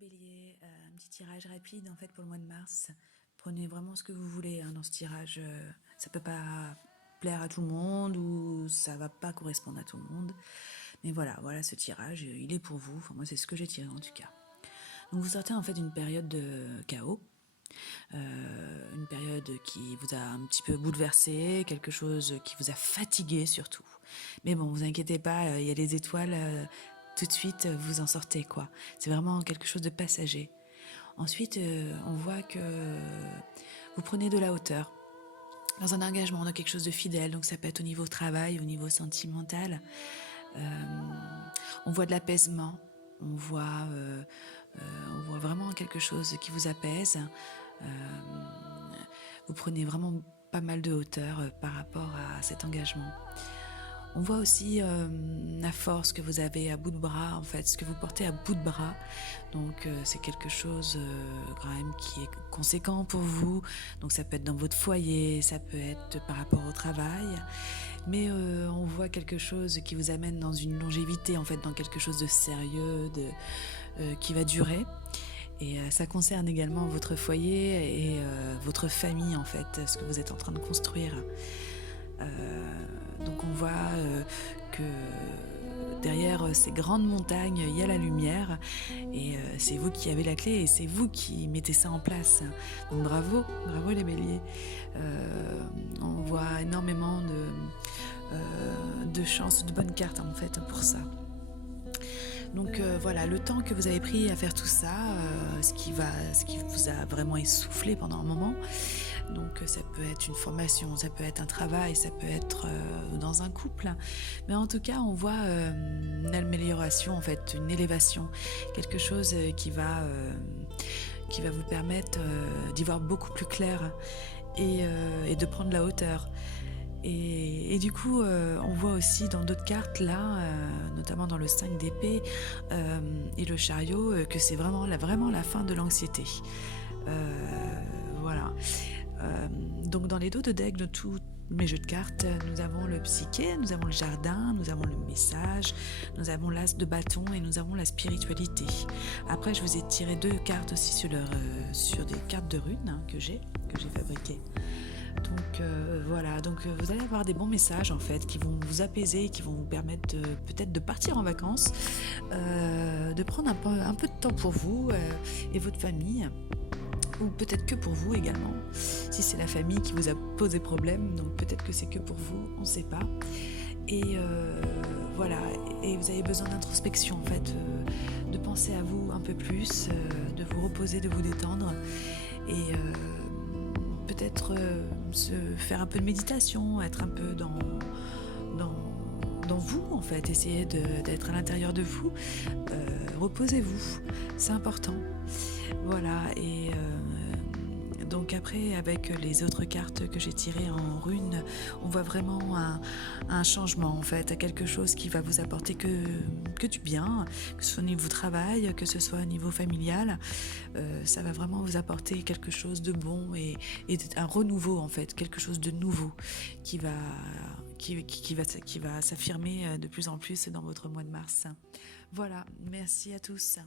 Bélier, un petit tirage rapide en fait pour le mois de mars. Prenez vraiment ce que vous voulez dans ce tirage. Ça peut pas plaire à tout le monde ou ça va pas correspondre à tout le monde. Mais voilà ce tirage, il est pour vous. Enfin, moi c'est ce que j'ai tiré en tout cas. Donc vous sortez en fait d'une période de chaos. Une période qui vous a un petit peu bouleversé, quelque chose qui vous a fatigué surtout. Mais bon, vous inquiétez pas, il y a les étoiles, tout de suite vous en sortez quoi. C'est vraiment quelque chose de passager. Ensuite, on voit que vous prenez de la hauteur dans un engagement, dans quelque chose de fidèle, donc ça peut être au niveau travail, au niveau sentimental. On voit de l'apaisement, on voit vraiment quelque chose qui vous apaise. Vous prenez vraiment pas mal de hauteur par rapport à cet engagement. On voit aussi la force que vous avez à bout de bras, en fait, ce que vous portez à bout de bras. Donc c'est quelque chose quand même qui est conséquent pour vous. Donc ça peut être dans votre foyer, ça peut être par rapport au travail. Mais on voit quelque chose qui vous amène dans une longévité, en fait, dans quelque chose de sérieux, qui va durer. Et ça concerne également votre foyer et votre famille, en fait, ce que vous êtes en train de construire. Donc on voit que derrière ces grandes montagnes, il y a la lumière et c'est vous qui avez la clé et c'est vous qui mettez ça en place. Donc bravo les béliers. On voit énormément de chances, de bonnes cartes en fait pour ça. Donc voilà, le temps que vous avez pris à faire tout ça, ce qui vous a vraiment essoufflé pendant un moment. Donc ça peut être une formation, ça peut être un travail, ça peut être dans un couple. Mais en tout cas, on voit une amélioration, en fait, une élévation, quelque chose qui va vous permettre d'y voir beaucoup plus clair et de prendre la hauteur. Et du coup, on voit aussi dans d'autres cartes là, notamment dans le 5 d'épée et le chariot, que c'est vraiment la fin de l'anxiété. Voilà. Donc dans les dos de deck de tous mes jeux de cartes, nous avons le psyché, nous avons le jardin, nous avons le message, nous avons l'as de bâton et nous avons la spiritualité. Après, je vous ai tiré 2 cartes aussi sur des cartes de runes que j'ai fabriquées. Donc voilà, donc vous allez avoir des bons messages en fait qui vont vous apaiser, qui vont vous permettre peut-être de partir en vacances, de prendre un peu de temps pour vous et votre famille, ou peut-être que pour vous également, si c'est la famille qui vous a posé problème, donc peut-être que c'est que pour vous, on ne sait pas. Et voilà, et vous avez besoin d'introspection en fait, de penser à vous un peu plus, de vous reposer, de vous détendre et peut-être se faire un peu de méditation, être un peu dans vous en fait, essayer d'être à l'intérieur de vous, reposez-vous, c'est important. Voilà, et donc après avec les autres cartes que j'ai tirées en runes, on voit vraiment un changement en fait, quelque chose qui va vous apporter que du bien, que ce soit au niveau travail, que ce soit au niveau familial, ça va vraiment vous apporter quelque chose de bon et un renouveau en fait, quelque chose de nouveau qui va s'affirmer de plus en plus dans votre mois de mars. Voilà, merci à tous.